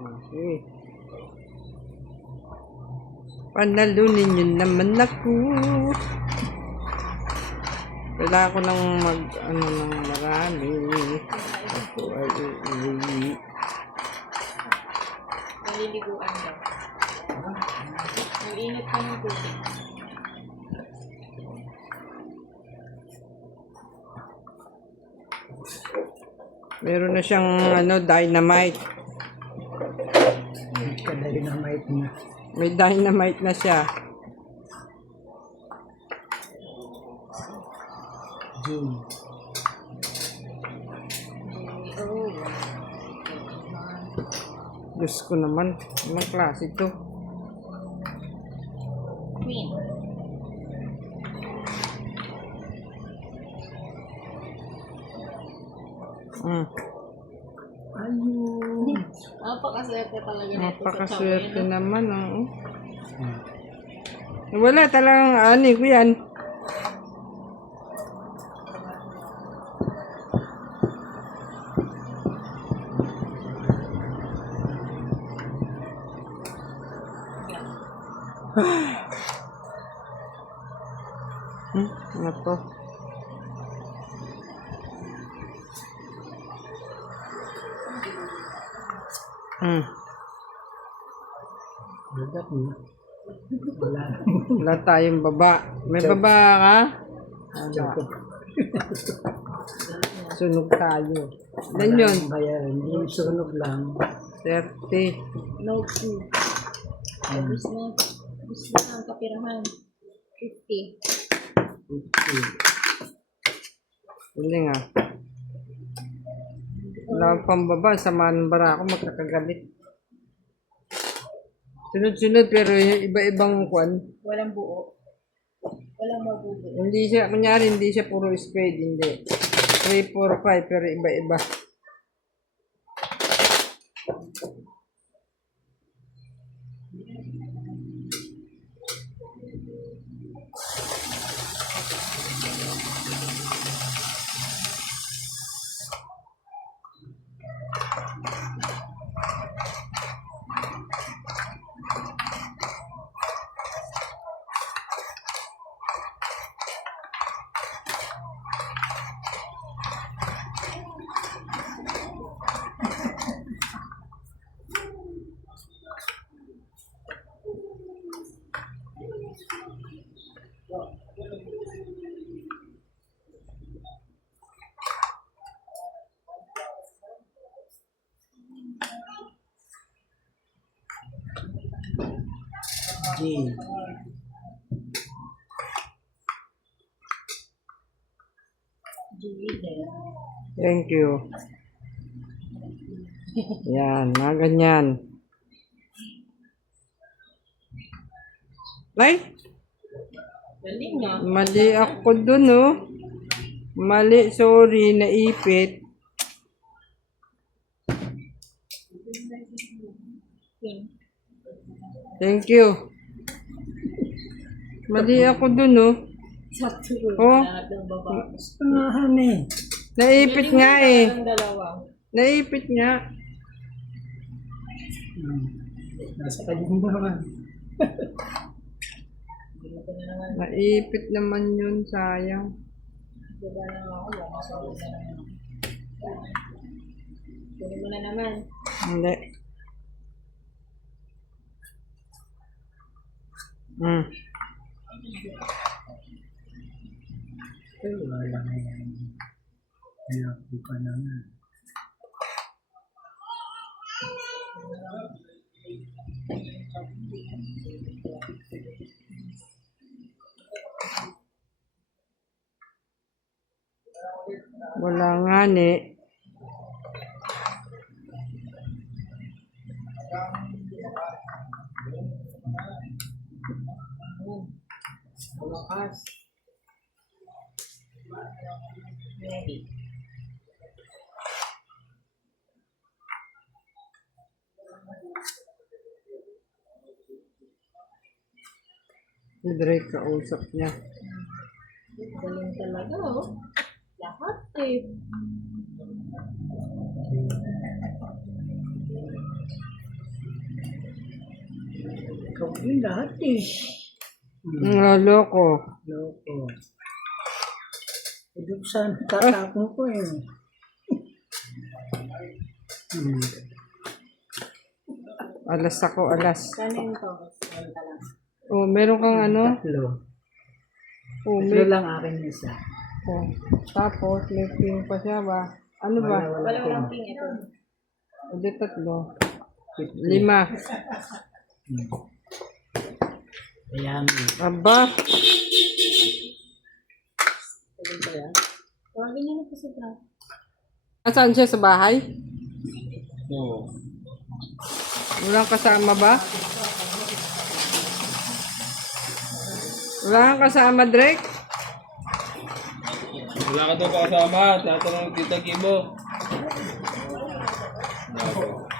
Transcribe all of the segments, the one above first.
Okay. Panalunin yun naman ako. Wala ko nang ng marami. Ako ay uuwi. Naliliguan daw. Nag-init ka ng tubig. Meron na siyang dynamite. Dynamite na. May dynamite na siya. June. Diyos ko naman. Anong klase ito? Queen. Ayun. Napakaswerte talaga nito sa Napakaswerte Chawin. naman. Wala talagang ani ko yan. Ano to? Dagat na. Wala. Wala tayong baba. May baba ka? Joke. Sunog tayo. Ilan yun? Bayaran. Hindi yung sunog lang. 30. No food. Abis na. Abis na ang kapirahan. 50. Hindi nga. Wala pang baba. Samahan bara ako magkakagalit. Sunod-sunod pero iba-ibang kwan. Walang buo. Walang mabubuo. Hindi siya, kunyari hindi siya puro spade. Hindi. 3, 4, 5 pero iba-iba. G. Thank you. Yan, mga ganyan. Ay, Galing nga. mali ako dun, oh. Mali, sorry, naipit. Queen. Thank you. Mali ako dun, oh. Sakto. Oh. Lahat ng baba. Pangahan eh. Naipit nga eh. Ang dalawa. Naipit nga. Nasa kanyang naman. Dito na naman. Naipit naman yun, sayang. Diba na ako. Masunod na naman. Kunin mo na naman. Hindi. Ay, wala na yan. Kaya po ka na nga. Wala nga ni. Malakas. Maybe. Si Drake kausap niya. Galing talaga, oh. Lahat eh. Yung lahat eh. Loko. Loko. Saan tatapon ko eh. Alas ako, alas. Kanin to. Banta lang. Oh, meron kang ano? Tatlo. Oh, Tatlo lang akin isa. oh. Tapos, may pink pa siya ba? Ano ba? Wala walang ping ito. Hindi, tatlo. 50. 5. Ayan. Aba, Tawagin niyo na po si Frank. nasaan siya sa bahay? Oo. Walang kasama ba? Wala kang kasama, Drake? Wala ka daw kasama. Tatanong kita Kibo.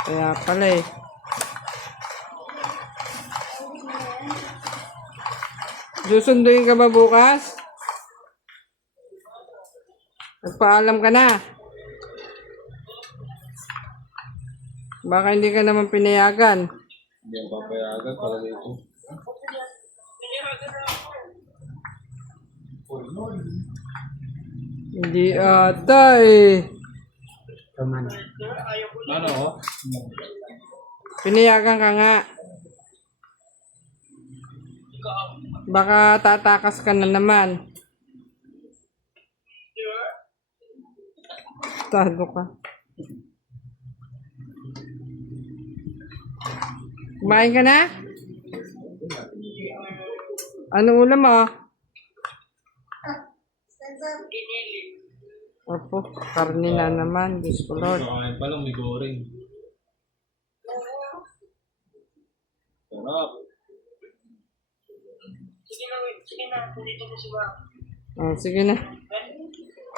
Kaya pala eh. Susunduin ka ba bukas? Nagpaalam ka na. Baka hindi ka naman pinayagan. Hindi ang papayagan para dito. Hindi ata eh. Taman. Ano oh? Pinayagan ka nga. Baka tatakas ka na naman. Tado ka. Kumain ka na? Anong ulam mo? Opo, karne na naman. Diyos ko Lord. Kakain pa lang, may goreng. Sarap. Oh, sige na.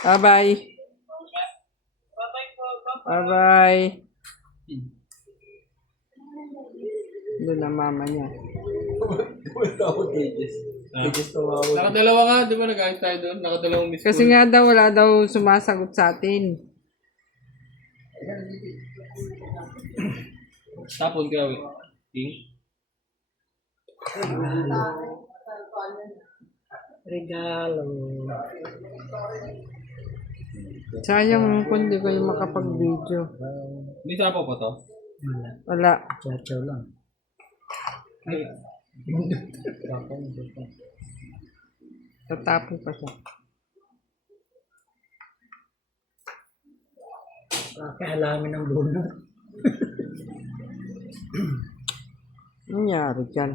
Bye-bye. Bye-bye. Doon na mama niya. Nakadalawa nga, di ba nag-ayos tayo doon? Nakadalawang miss Kasi nga daw, wala daw sumasagot sa atin. Tapon ka, wait. King? Regalo. Sayang kung hindi kayo makapag-video. Hindi sapo pa to? Wala. Wala. Chacho lang. Ay. Tatapon pa siya. Kailangan ng buno. Ano nangyari dyan?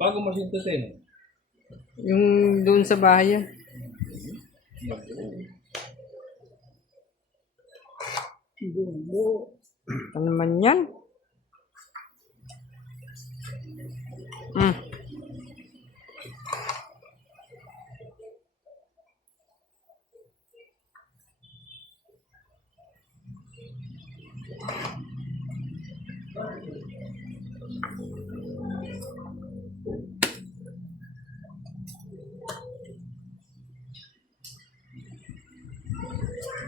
Bago machine to sin. Yung doon sa bahay yan. Ano naman yan? Hmm.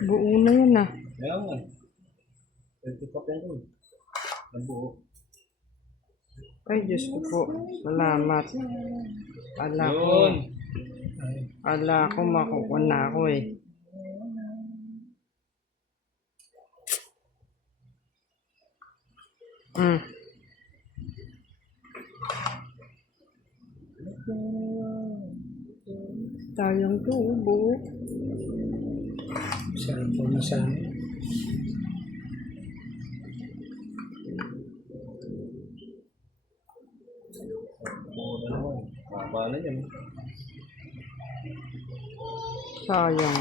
Buo na yan ah. Kaya nga. Pwede pa kaya doon. Nabuo. Ay, Diyos ko po. Salamat. Ala ko. Yun. Ala ko, makukuha na ako eh. Hmm. Sayang to, buo. Sarap po na sa amin. Muna naman. Maba na yan. Sayang.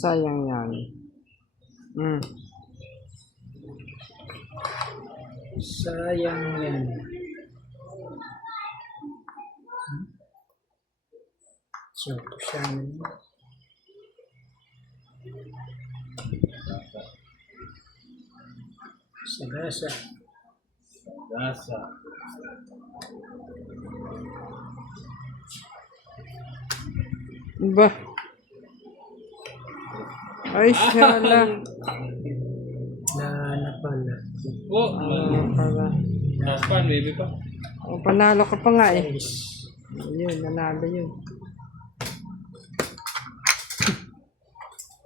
Sayang yan. Hmm. Sayang yan. So, sa amin. Sa gasa. Lasa. Ba? Ay, shala. Na pala. Oh, Para. last pan, maybe pa. O, panalo ka pa nga eh. Yun, nanalo yun.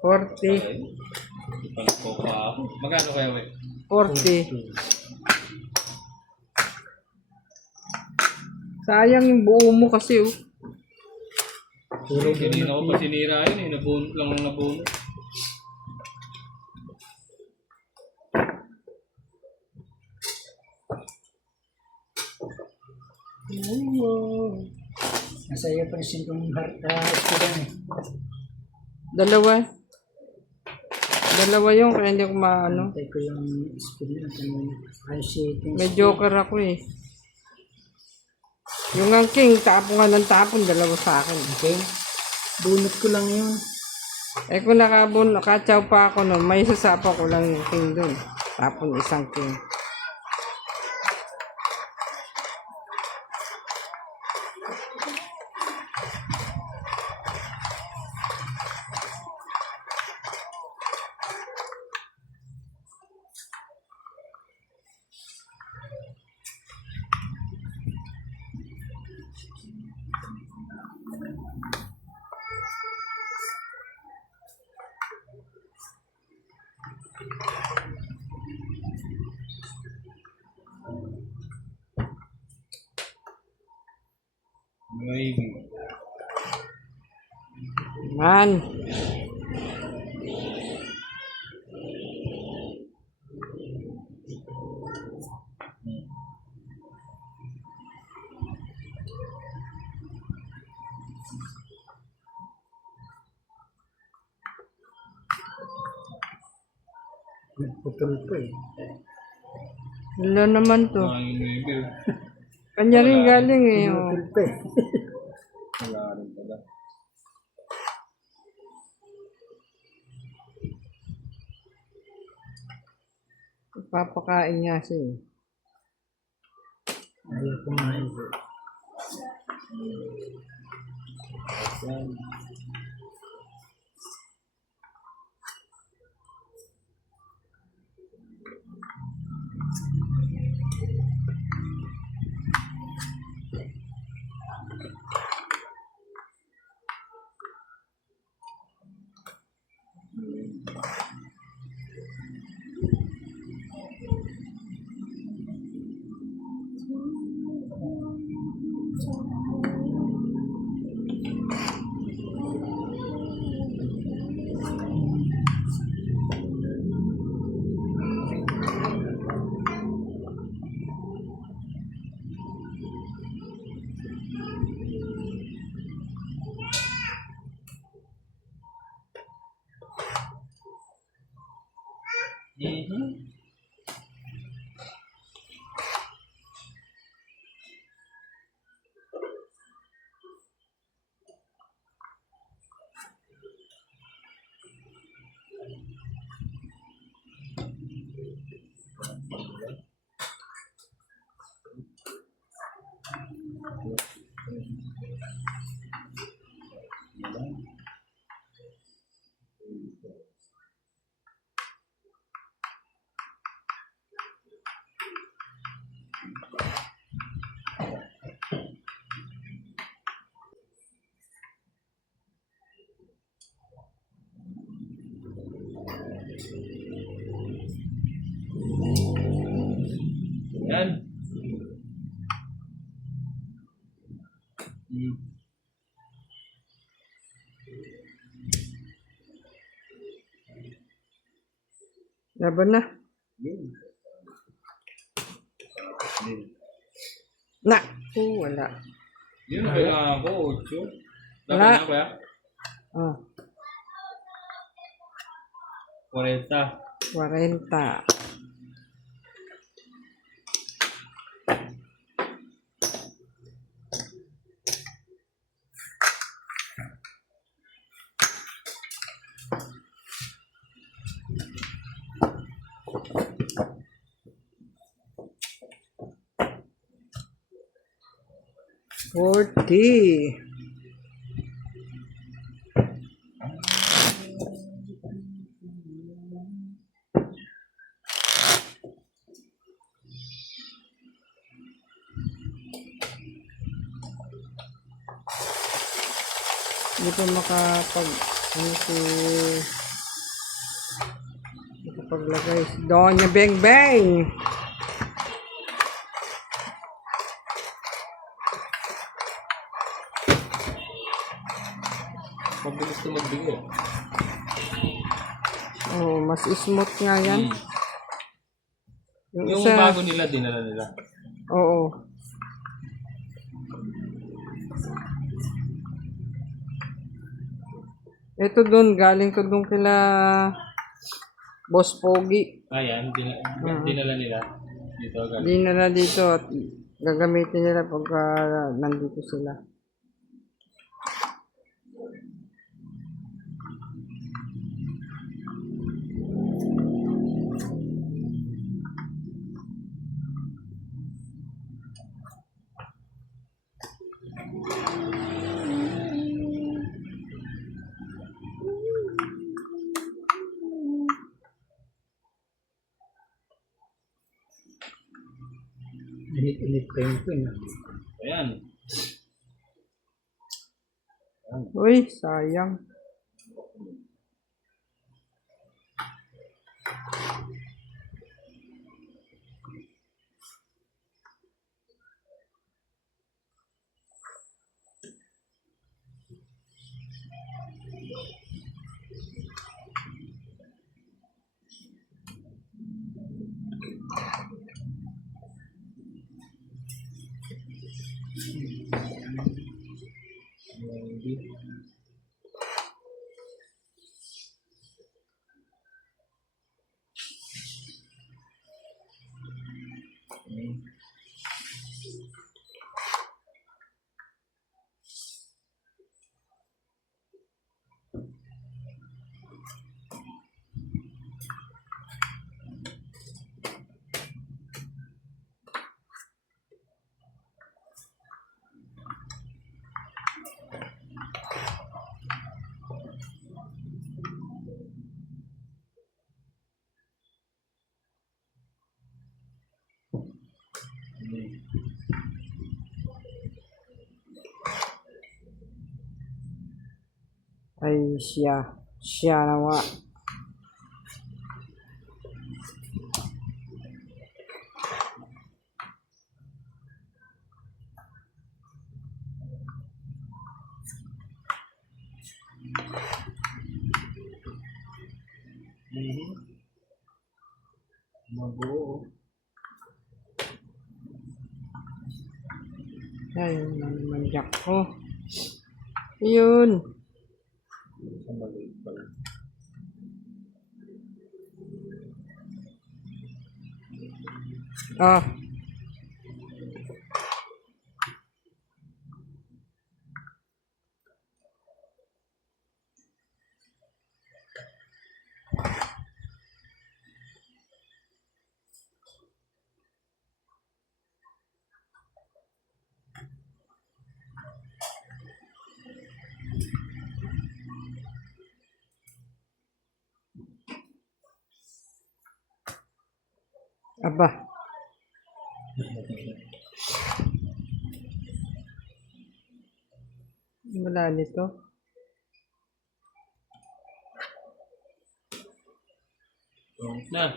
40. Ipangko pa ako. Magkano kaya, we? 40. Sayang yung buo mo kasi oh. Hindi na ako pa sinira yun eh. Nabunot lang ang nabunot. Nasa iyo pa rin kong estudan eh. Dalawa. Dalawa yung kaya hindi ko maano. Antay ko yung speed na kanina. Ayos shooting. May joker ako eh. Yung ang king, tapon nga ng tapon, dalawa sa akin. Okay. Bunot ko lang yun. Eh kung nakatsaw pa ako no, may sasapa ko lang yung king dun. Tapon isang king. Maybe. Man. Nagputol ko eh. Wala naman to. Maybe. Kanya rin galing eh. Oh. Putol ko eh. Wala rin pala. Papakain niya siya eh. Ayaw kumain. Yan. Yan. Laban na. Yun. Na. Wala. Yun na kaya ako, 8. Dapat Wala. na kaya? Oh, 40. 40. 40. Hindi pa makapaglagay si Doña Beng Beng. Mabilis na magbigo. Oh, mas smooth nga yan. Yung bago nila, dinala nila. Oo. Ito dun, galing ko dun kila Boss Pogi. Ayan, dinala nila. Dito agad. Di na dito at gagamitin nila pagka nandito sila. Init-init pa yung pin. Ayan. Uy, sayang. Ay, siya nawa. Mabuo. Ayun, manjak ko. Yun. Sa maliit pala. Ah. Aba. Wala nito. Na.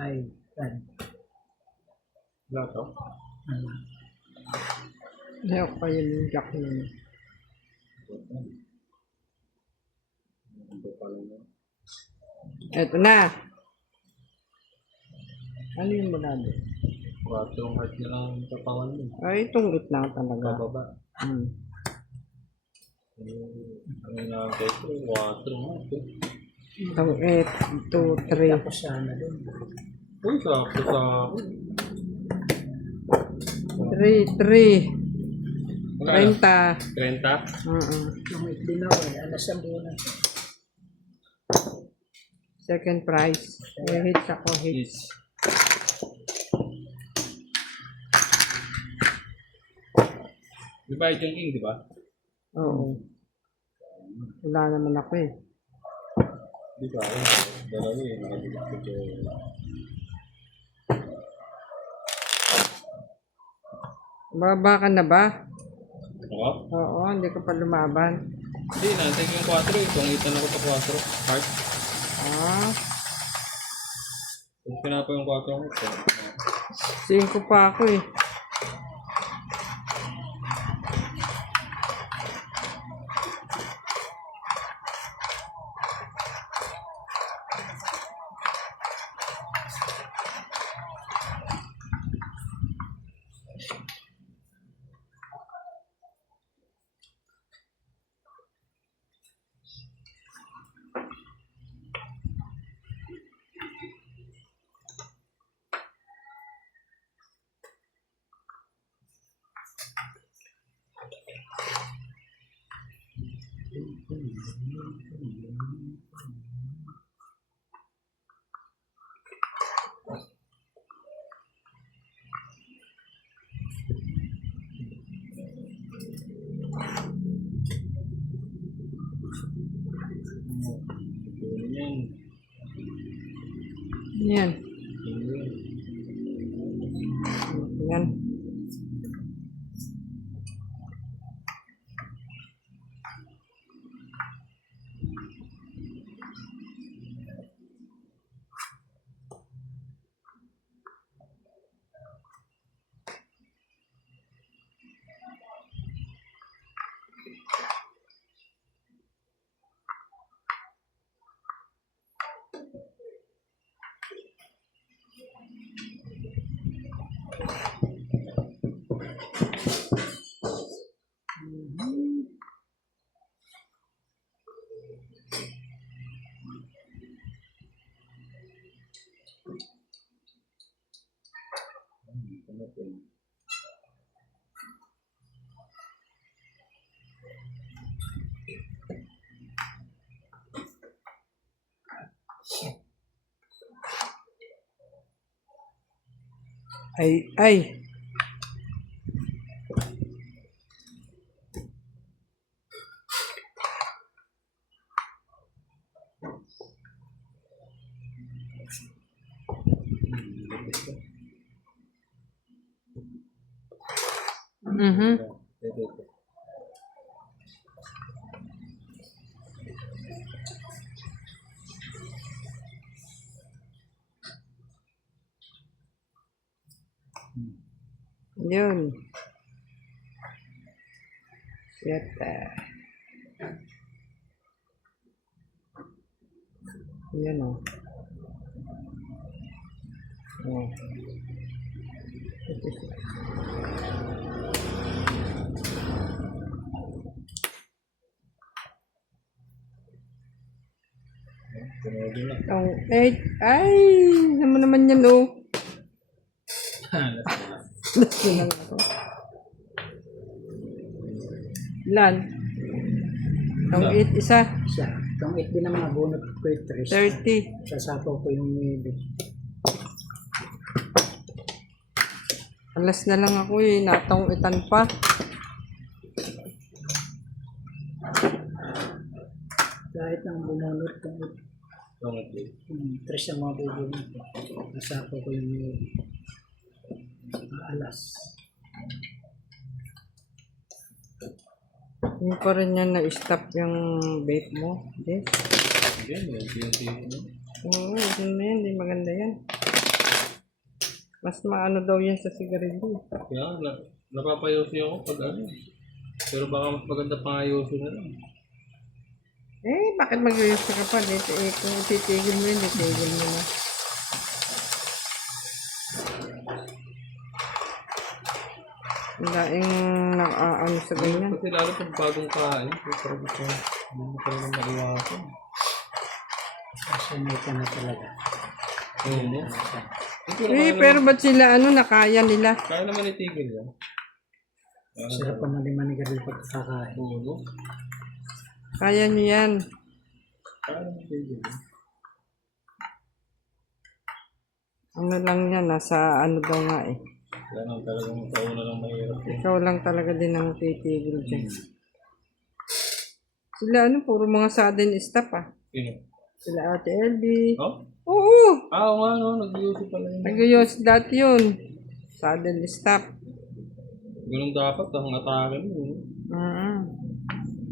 Ay, yan. Wala to. Ayaw pa yung jack nun. Ito pala na. Eto na. Ano yung mulado? Yung heart na lang ang katawan mo. Ay, itong gitna talaga. Bababa. Ano na ito? 4 nga ito. Itong 8, 2, 3. Tapos sana doon. Uy, sakto sa... 3, 30. 30? Yung itlinaw alas 10 na. Second prize. May hits ako, hits. Is Di ba yung king, di ba? Oo. Wala naman ako eh. Di ba? Dalawa eh. Nakabigit ko dyan. Baba ka na ba? Ako? Oo, hindi ko pa lumaban. Hindi, natin yung 4 eh. Tungitan ako sa 4. Heart. Ah, Kung pinapa yung 4 ko. 5 pa ako eh. Ganun yan. Yan. Ganun. Yan. Ay. Mhm. Ito. Yun. Shit. Yan o. Oh. Tunogin na. Ang 8. Ay! Naman yan o. Last na lang ako. Ilan? Ang 8 isa. Siya. Itong 8 din naman nabunot ko yung 3. 30. Sasapaw ko yung 9. Alas na lang ako eh. Natang itan pa. Kahit nang bumunot itong 8. Tungit eh. 3 ang mga bubunot. Sasapaw ko yung 9. Alas. Hindi pa rin yan na-stop yung vape mo. Yes. Yan, yan. Oo, yun na yan. Hindi maganda yan. Mas maano daw yan sa sigarilyo. Kaya, napapayosi ako pag ano. Pero baka mas maganda pang ayosin na lang. Eh, bakit mag-release ka pa? Dito, eh, kung titigil mo yun, titigil mo na. Daing nakaano sa ganyan. Kasi lalo pag bagong kain, parang gusto hindi mo pa rin maiwasan. Masanay ka na talaga. Oo, no? Eh, pero ba't sila ano, nakaya nila? Kaya naman itigil yan. Sarap pa mani-manigaril pagkakain. Oo, no? Kaya nyo yan. Kaya naman itigil yan. Ano lang yan, nasa ano daw nga eh. Yan ang talagang kauna lang mahirap. Ikaw lang talaga din ang titigil dyan. Sila ano, puro mga sudden stop ah. Sino? Sila Ate Elby. Oh? Oo! Oo nga, no? Nag-iusip pala yun. Nag-yos dati yun. Sudden stop. Ganun dapat, ang atake mo.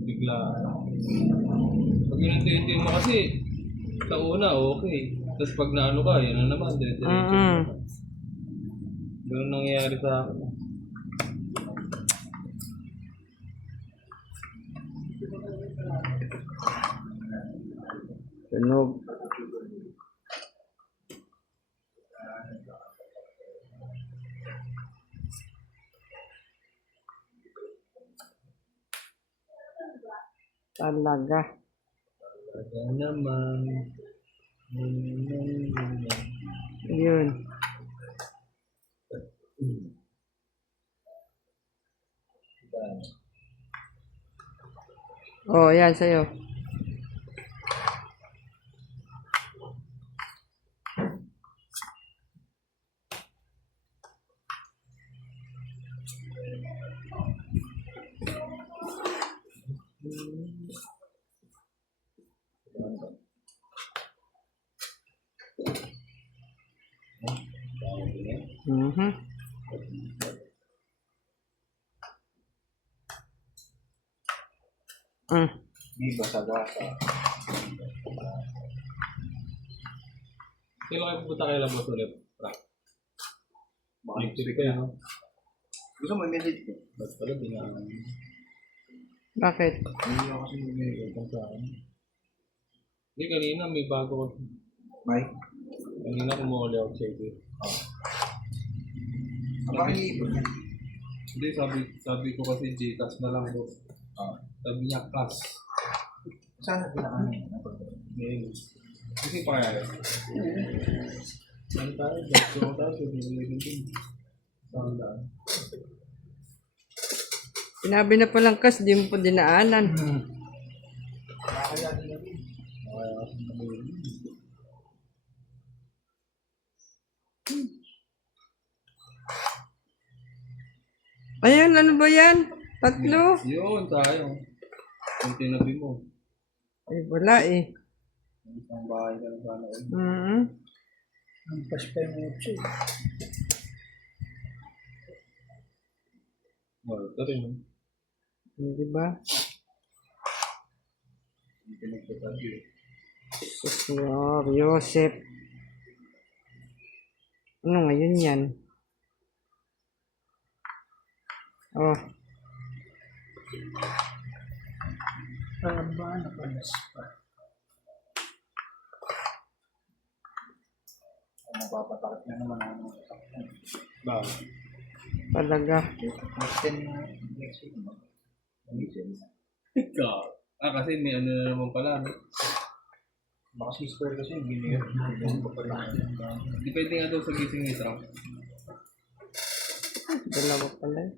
Bigla. Pag inunti-unti mo kasi, sa una, okay. Tapos pag naano ka, yan na naman. Diretso. Ganun nangyayari sa akin. Tunog. Talaga. Talaga naman. Yun. Oh, yan sa'yo. Mhm. Di ba sa gasa? Kailan kayo pupunta kay Labos ulit? Frank? Next week kayo, no? Gusto mo i-message ko? Ba't pala binangan? Bakit? Hindi ako kasi mag-message ko sa akin. Hindi, kanina may bago ko. May? Kanina kumuli ako sa ito. Ang bakit iipon niya? Hindi, sabi ko kasi Gcash na lang po. Sabi niya, cash. Saan pinakaano? Ngayon. Kasi kaya yun. Ano tayo? Gusto ko tayo. Pinili din. Saan daan? Sinabi na palang kas, di mo pa dinaanan. Kaya din natin. Kaya kasi nabuhin. Ayan, ano ba yan? Tatlo? Yun, tayo. Yung tinabi mo. Ay, wala eh. Isang bahay ka na sana. Ang pas pa yung 8. Oh, ito rin. Hindi ba? Hindi ka nagtatabi. Senyor Joseph. Ano ngayon yan? Oh, Ba, napalas pa. Mapapatakot na naman ang sakyan. Bakit? talaga. Next 10 next week mo. Ikaw. Kasi may ano na naman pala. No? Baka si Square kasi yung ginigit. Depende nga daw sa gising ni Trump. Dalawa pala eh.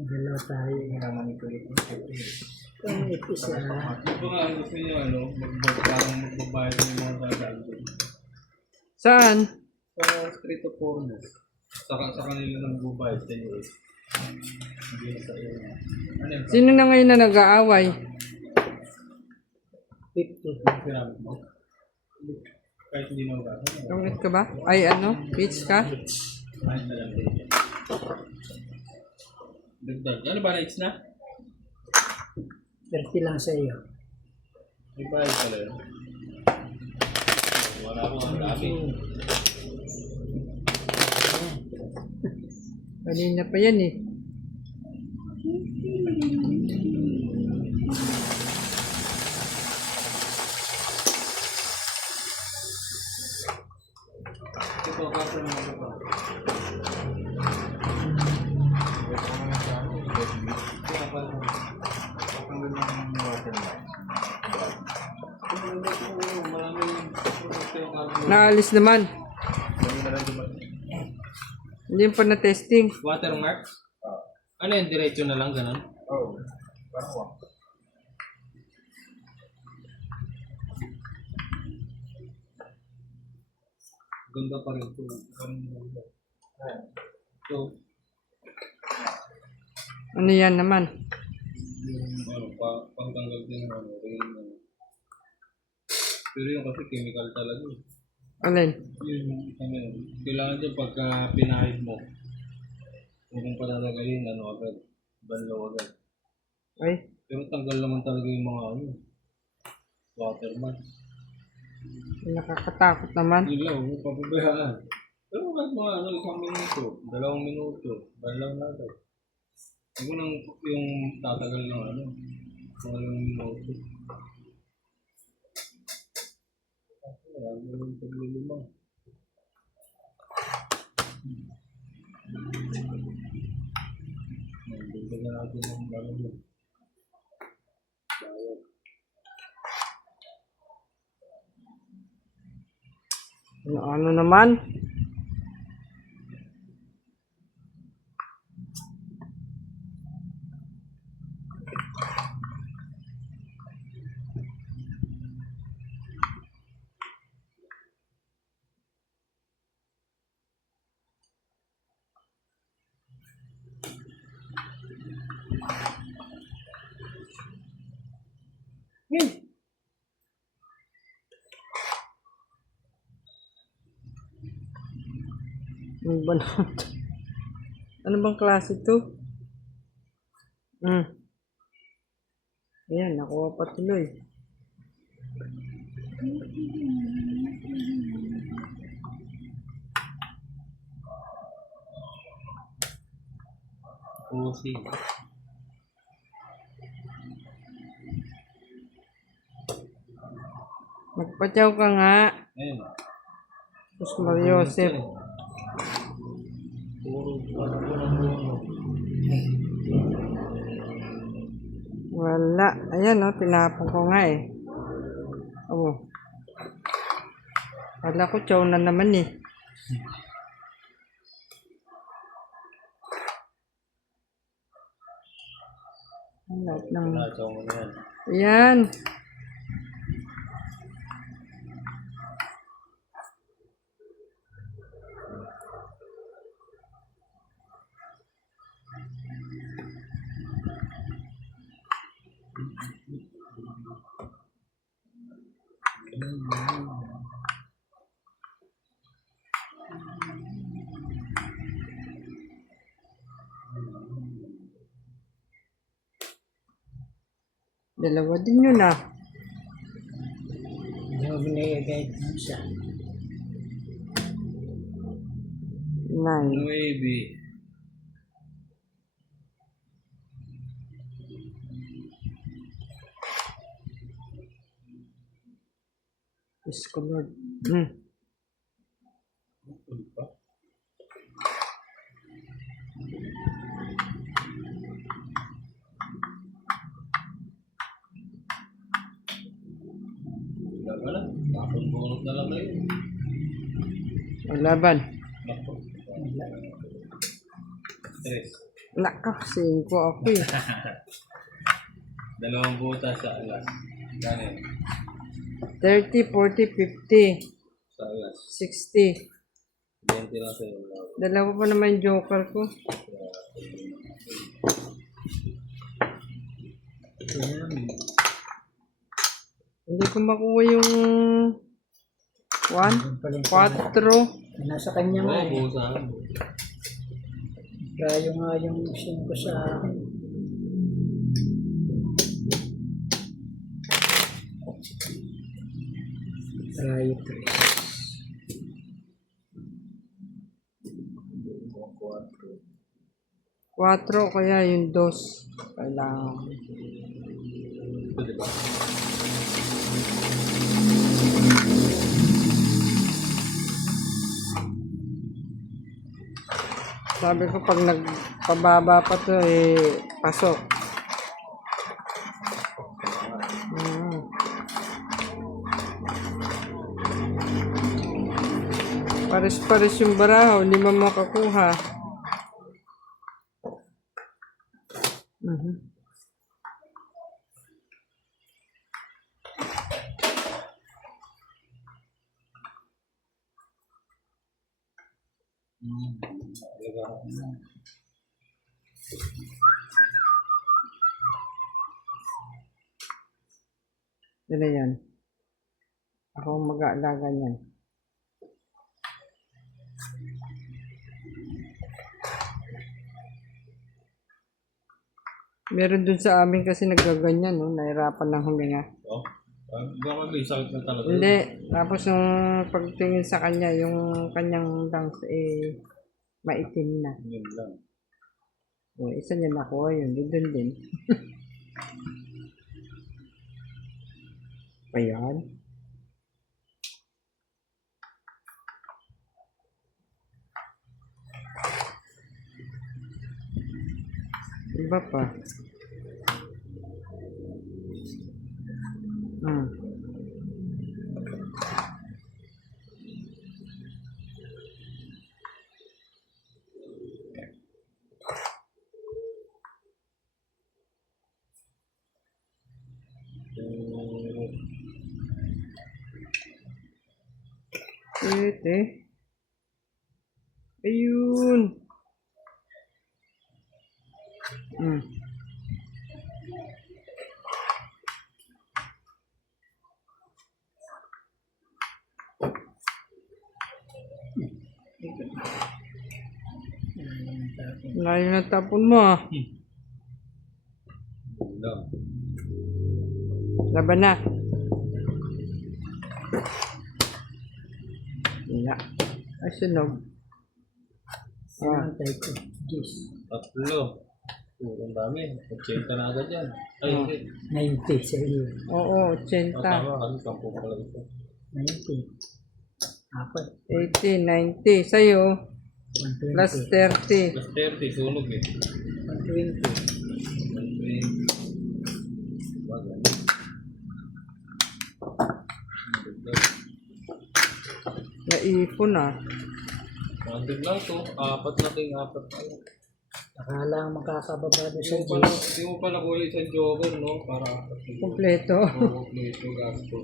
Dalaw tayo. Minamanipulate mo siya. Isa. Ito nga, gusto niyo parang magbabayad ng mga sasal doon. Saan? Sa Street of Foreigners. Sa kanila nang bubayad sa US. Hindi na sa iyo. Ano yun? Sino na ngayon na nag-aaway? 50. Sinabi mo? Kahit hindi na wala. Tungit ka ba? Ay ano? Beach ka? Kahit na lang din. Dagdag. Ano ba next na? 30 lang sa iyo. May bayad pala yun. Wala akong ang dami. Kanina pa yan eh. Ito, kaso naman ito pa. Kaya pala. Ang ganda ng waterline. Naalis naman. Dami na lang dumating. Hindi pa na-testing. Watermark? Ano yun? Diretso na lang, ganun? Oo. Parang wak. Ganda pa rin ito. Parang ganda. So, Ano yan naman? Yung pangtanggal din ng rin. Pero yung kasi chemical talaga. Alin? Kailangan dyan pagka pinahid mo. Kung patatagalin, agad. Banlaw agad. Ay, Pero tanggal naman talaga yung mga waterman. nakakatakot naman. Yun lang, huwag papabayaan. Pero kahit mga isang minuto, 2 minuto, banlaw na agad. Huwag mo nang yung tatagal ng mga ilang minuto. Ayan, yung paglilima. Bigyan na natin ng balong yun. Ano naman? Ano ba naman to? Ano bang klase to? Ayan, nakuha pa tuloy. Pusi. Magpatyaw ka nga. Ayun. Sus Mariosep. Puro puno. Wala. Ayan o, tinapon ko nga eh. Oh. Wala ko, tiyaw na naman eh. Wala nang... Nakasaw mo na yan. Ayan. Dalawa din yun ah. Hindi mo binigay ng isa. 9. Maybe. Diyos ko Lord. Wala na. Tapos bunot na lang kayo. Laban. Nako. 3. Nakakasing ko ako eh. 2 butas sa alas. Ganun. 30, 40, 50, Sa alas. 60. 20 lang sa'yo. Dalawa pa naman yung joker ko. Ayan. Hindi ko makuha yung 1, 4. Nasa kanya nga Oo, eh. buhusahan. Kaya nga yung 5 sa akin. Try 4 kaya yung 2. Kailangan. Ito, diba? Sabi ko pag nagpababa pa to eh, pasok. Pares-pares yung baraho, hindi mo makakuha. Talaga. Yan na yan. Ako ang mag-aalaga niyan. Meron dun sa amin kasi nagaganyan, no? Nahirapan ng huminga. Oh, baka may sakit na talaga. Hindi. Tapos yung pagtingin sa kanya, yung kanyang lungs, maitim na. Yun lang. O, isa niya nakuha yun. Doon din. Ayan. Iba pa. Hmm. Ete. Ayun. Hmm. Layo na tapon mo ah. Yun lang. Laban na. Wala. Ay, sunog. Ah. Ang type of juice. 3. Ang dami. 80 na agad yan. Ay, hindi. 90 sa iyo. Oo, 80. Tama, kasi 10 pala ito. 90. Apat. 80, 90. Sa'yo, 120. plus 30. Plus 30, sunog eh. 120. 120. Wala. Naipon ah. 100 lang to. 4 na lang. Akala ang makakababa doon sa Hindi juice. mo pala kuha isang jogger, no? Para Kompleto. kompleto gasto.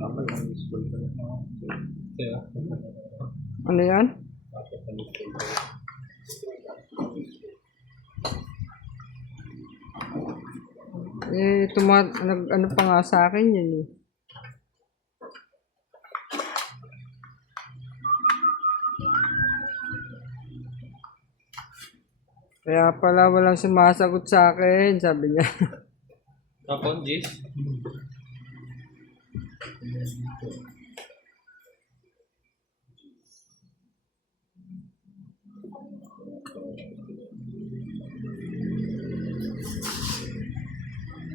Kapag ang school ka na. Kaya, Ano yan? kapag ang school ka. Ano pa nga sa akin yun eh. Kaya pala walang sumasagot sa akin, sabi niya. Tapos, Jis?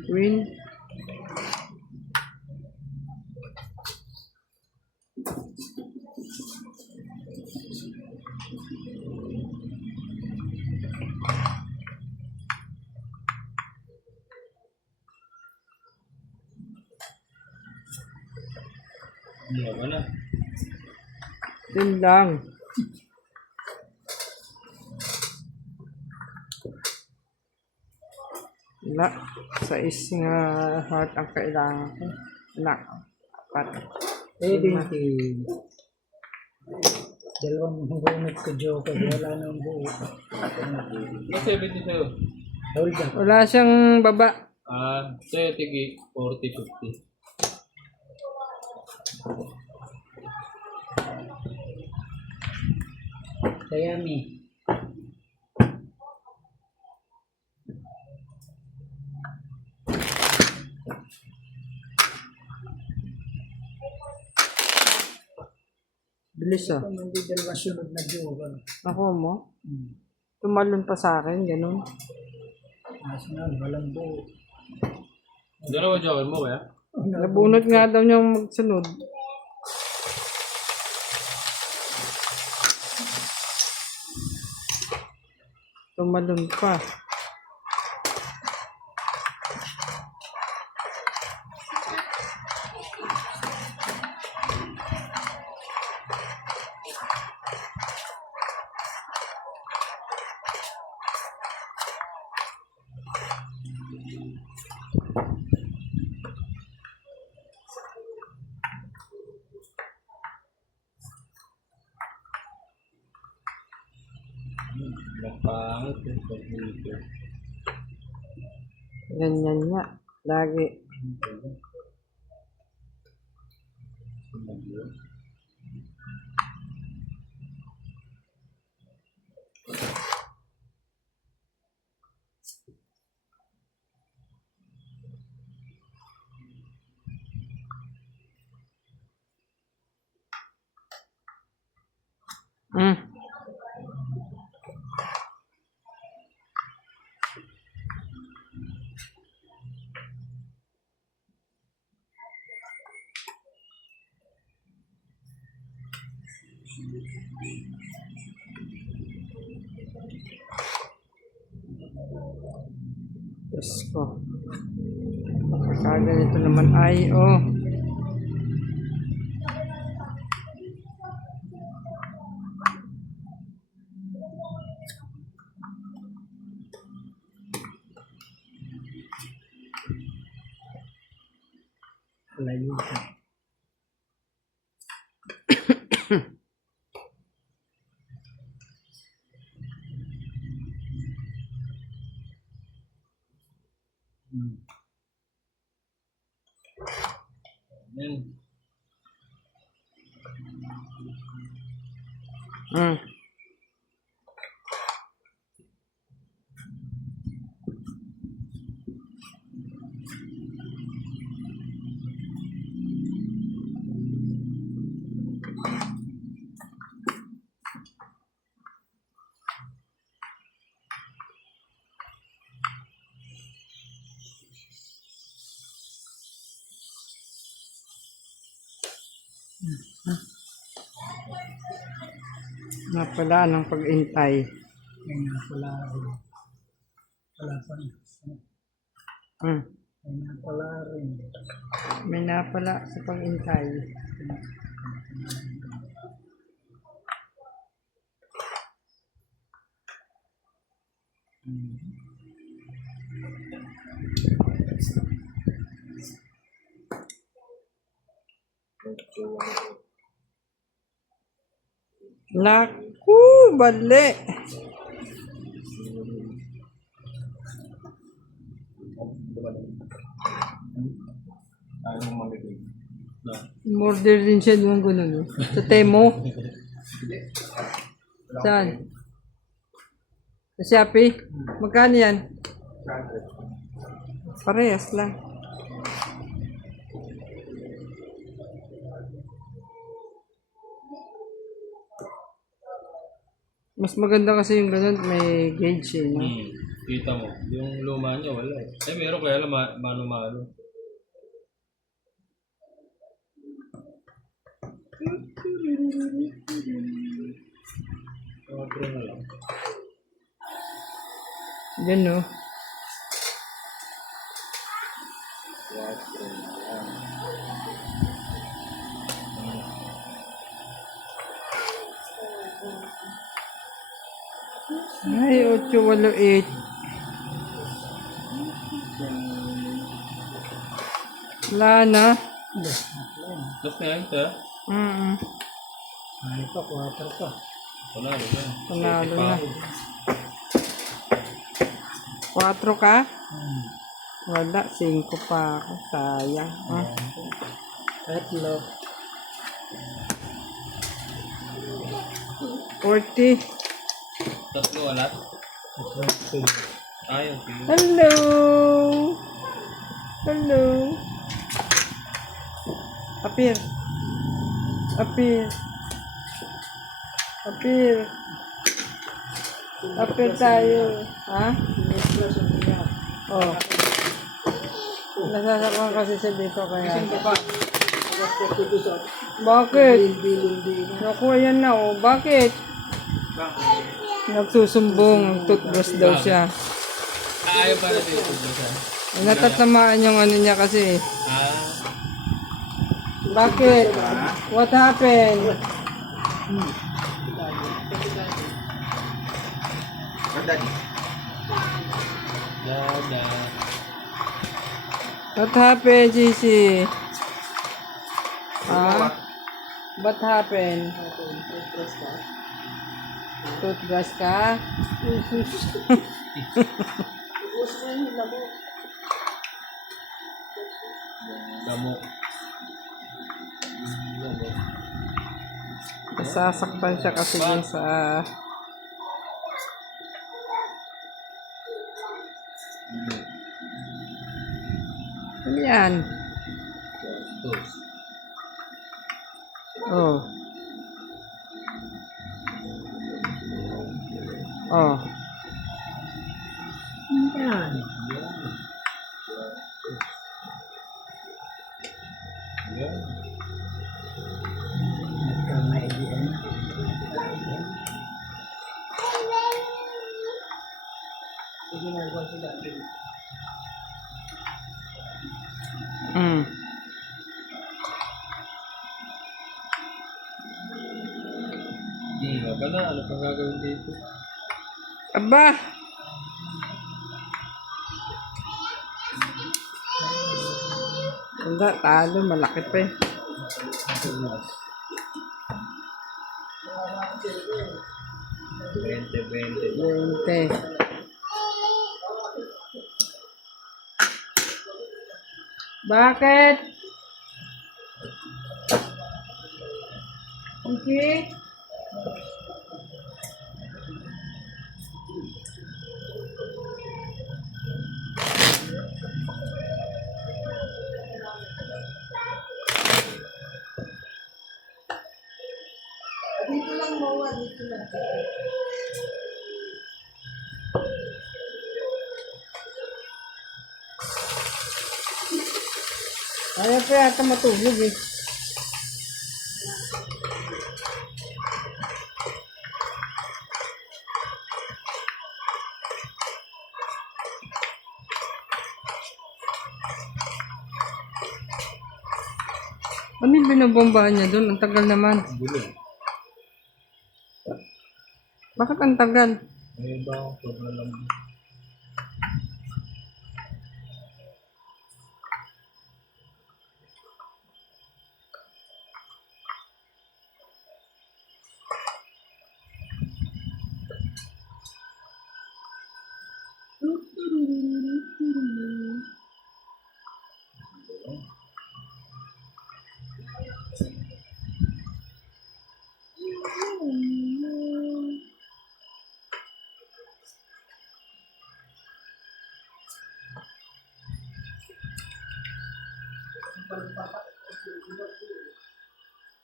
Win. Ano ba na? Yun lang. Wala. Sa is nga heart ang kailangan ko. Wala. 4. Eh, 20. Dalawang bunot ko joker. Wala nang buo. Mas 70 sa'yo. Hold up. Wala siyang baba. Sa'yo, tigi 40-50. Kaya mi. Bilis ah. Kung hindi dalawa sunod na joker. Ako mo. Tumalon pa sa akin, ganun. Nasa nga, walang buo. Dalawa joker mo kaya? Nabunot nga daw niyang magsunod. Tumalon pa. Napangit yung pag-dito. Ganyan nga. Lagi. Mm. Diyos ko. Kakaganito naman ay, oh. Layo. Yan. Mm. Napala ng pag-intay. Yan nga pala. Wala pa rin. Mm. Yan nga pala rin. May napala sa pag-intay. Naku, bali. Ayaw mo mamigay. Na. Murder din siya doon gano'n. No? Sa Temo. Saan? Sa Shopee? Magkano yan? Parehas lang. Mas maganda kasi yung ganun, may gauge eh. No? Kita mo. Yung luma niya, wala eh. Ay, meron kaya lang mano-mano. Na lang. Yan no. Ay, 888. Wala na. Yes, Tapos na yun, ta? Ano pa, 4 pa. Panalo na. Panalo Pa na. ako. 4 ka? Hmm. Wala, 5 pa ako. Sayang. Ah. Tatlo. 40. Tatlo alat. Tatlo. Ayaw, sige. Hello! Hello! Appear. Appear. Appear. Appear tayo. Ha? Oh. Nasasakwan kasi si Bito kaya. Bakit? Naku, ayan na oh. Bakit? Nagsusumbong. Ang toothbrush daw siya. Ayaw para dito siya. Natatamaan yung ano niya kasi. Ah. Bakit? What happened? Dada. What happened, GC? Ha? What happened? Toothbrush ka? Damo. Nasasaktan siya kasi dun sa... Ano yan? Tos. Oh. Oh. Yan. Yan. Nagkamaidian. Ginagawa ko dati. Mm. Wala na. Ano pang gagawin dito? Aba! Hindi, talo. Malaki pa eh. 20. 20. Bakit? Okay. Dito lang mo, dito lang. Ayaw pa yata matulog eh. Ano yung binabombahan niya doon? Ang tagal naman. Bulo. Bakit ang tagal? May iba akong problem.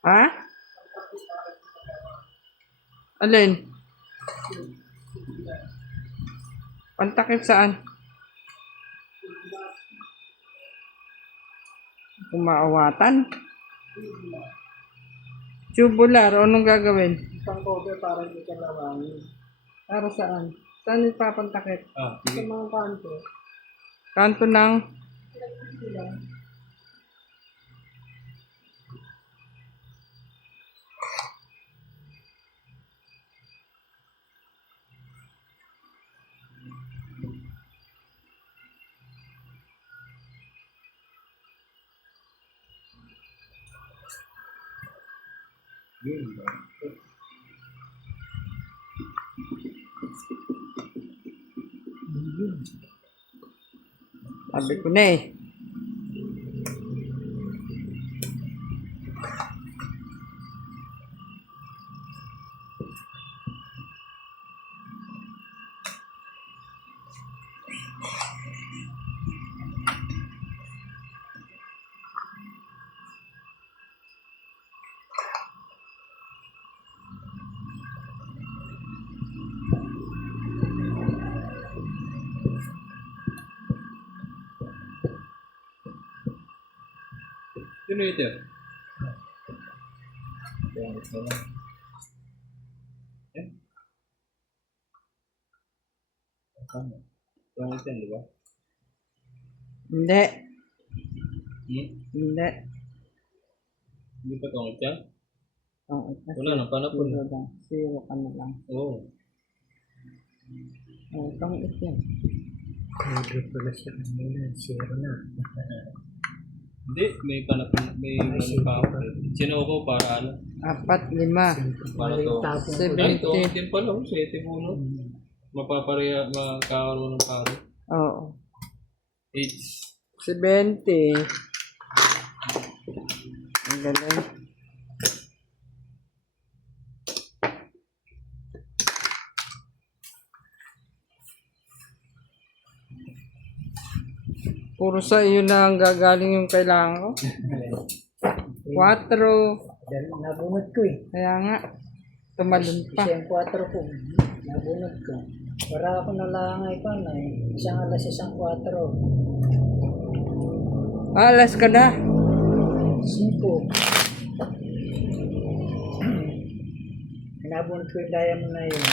Ha? Alin? Pantakip saan? Kumaawatan? Tubular, o anong gagawin? Isang cover para hindi ka lawangin. Para saan? Saan ipapantakip? Ah, Sa sige. mga kanto. Kanto ng... Yun ba? Sabi ko na eh. Sino ito? Pangit naman. Eh? Tama. Pangit yan, di ba? Hindi. Hmm? Hindi. Hindi pa pangit yan? Oo, kasi Wala nang panapon. zero lang. Zero ka na lang. Oo. Oo, pangit yan. Medyo pala siya kanina. Zero na. Hindi, may panapon, may ano pa ako. Sinuko para ano? 4, 5. Para to. Tapos Ay, to, 70. din pala, 7 puno. Mapapareha, makakaroon ng paro. Oo. 8. 70. Ang galing. Puro sa iyo na ang gagaling yung kailangan ko. 4. dahil nabunod ko eh. Kaya nga. Tumalon pa. Isang 4 ko. Nabunod ko. Para ako nalangay pa na eh. Isang alas, isang 4. Alas ka na. 5. Nabunod ko yung diamond na yun.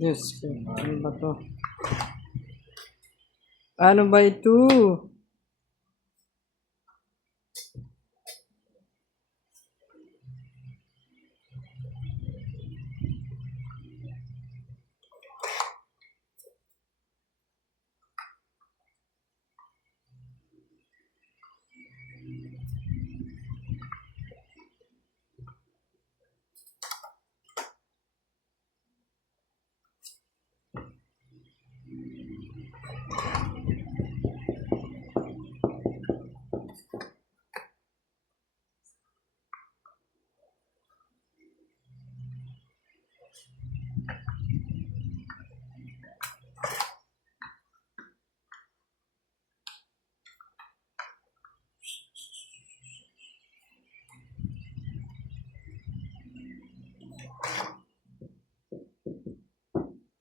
Yes. Ano ba to? Ano ba ito?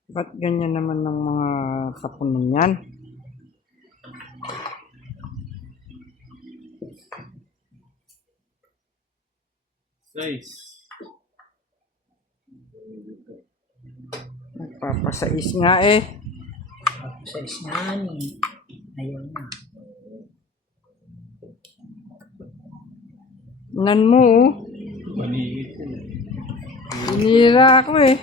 Ba't ganyan naman ng mga kapunan yan? Nice. Nagpapasais nga eh. Sa isnaan eh. Ayaw na. Nan mo oh. Maliit yun. Hinira ako eh.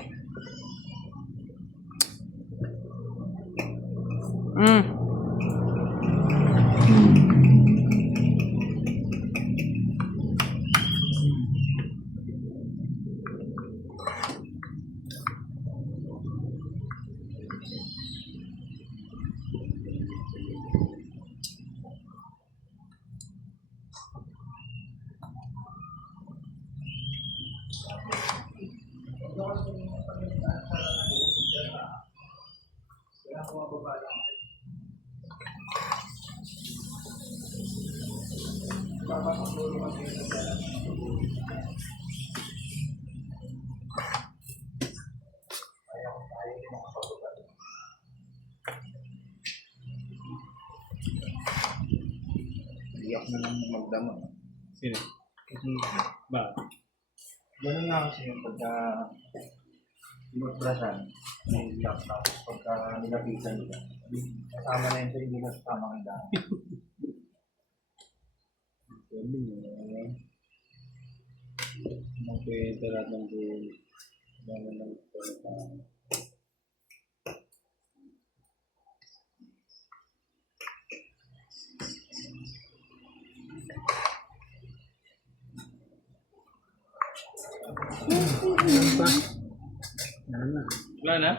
iyak na lang magdama. Sino? Ba? Ganun nga kasi yung pagka inutrasan, naiiyak tapos pagka nilapitan nila. Kasama na yun sa hindi kasama ng daan. Sabi niya. Ang kwenta lahat ng buhay. Gano'n lang kwenta. Meron pa. Meron na. Wala na?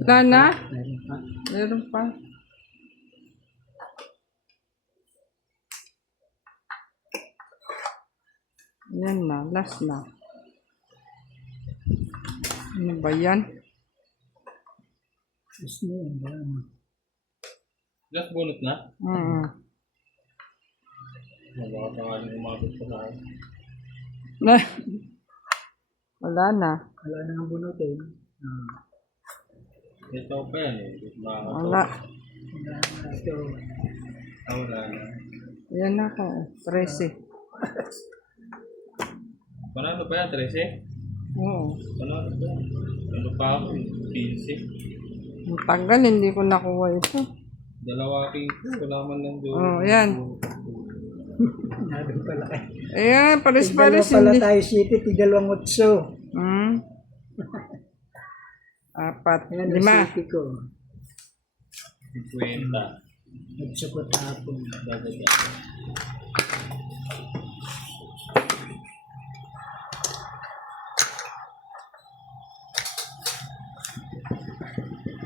Wala na? Meron pa. Meron pa. Yan na, last na. Ano ba yan? Tapos na yun. Meron na. Last bonus na? Baka pangalan umabot pa sa akin. Na. Wala na. Wala na ang bunutin. Ito pa yan eh. Wala. Wala na ito. Wala na. Yan na ako. 13. Panalo pa yan? 13? Oo. Panalo pa yan. Ano pa ako? 15. Ang tagal, hindi ko nakuha ito. Dalawa king wala man lang doon. Oh, yan. Nandun pala kayo. Ayan, pares-pares. Tigdalawa pala Hindi. tayo city, tigdalawang utso. 4, Yan ang 5. city ko. 50. Utso ko tapon. Dadaga.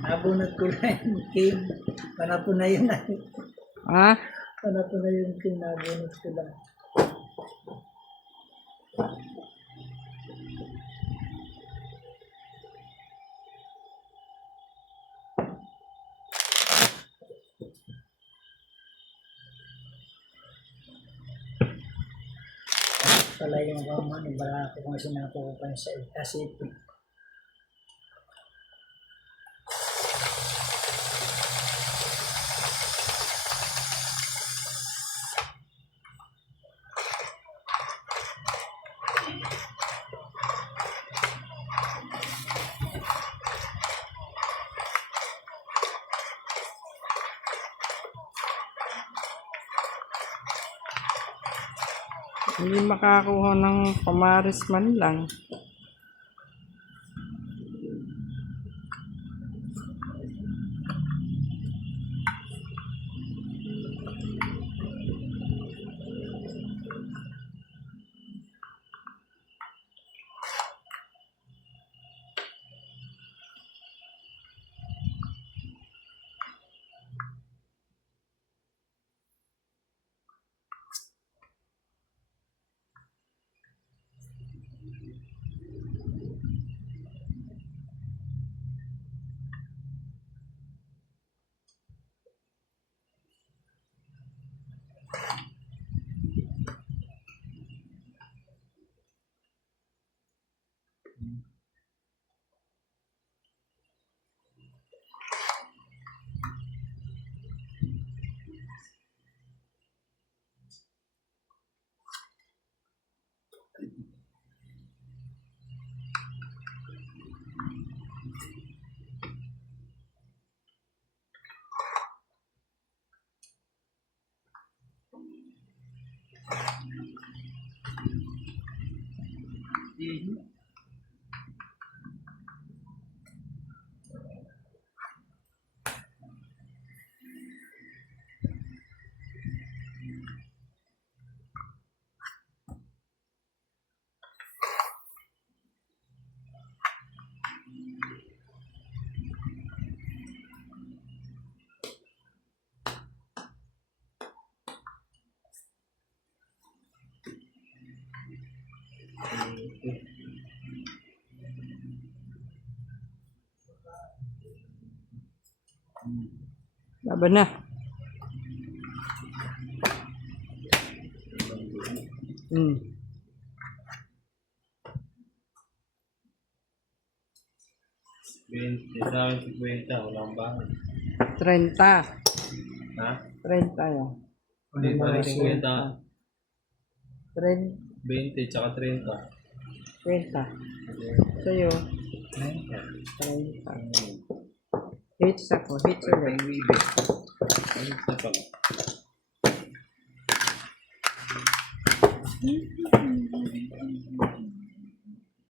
Nabunot ko na yung king. Panapo na yun. Ha? Panapo na yung king. Nabunot ko lang. Pala yung ano, bala ko kung sinapo ko pa sa itasip. Hindi makakuha ng pamaris man lang. Laban na. Hmm. Sa akin 50, wala akong bahay. 30. Ha? 30 yan. Hindi pa rin 50. 30. 20 tsaka 30. 20. Sa'yo, 30. Hits ako. Hits ulit. Ano sa pala?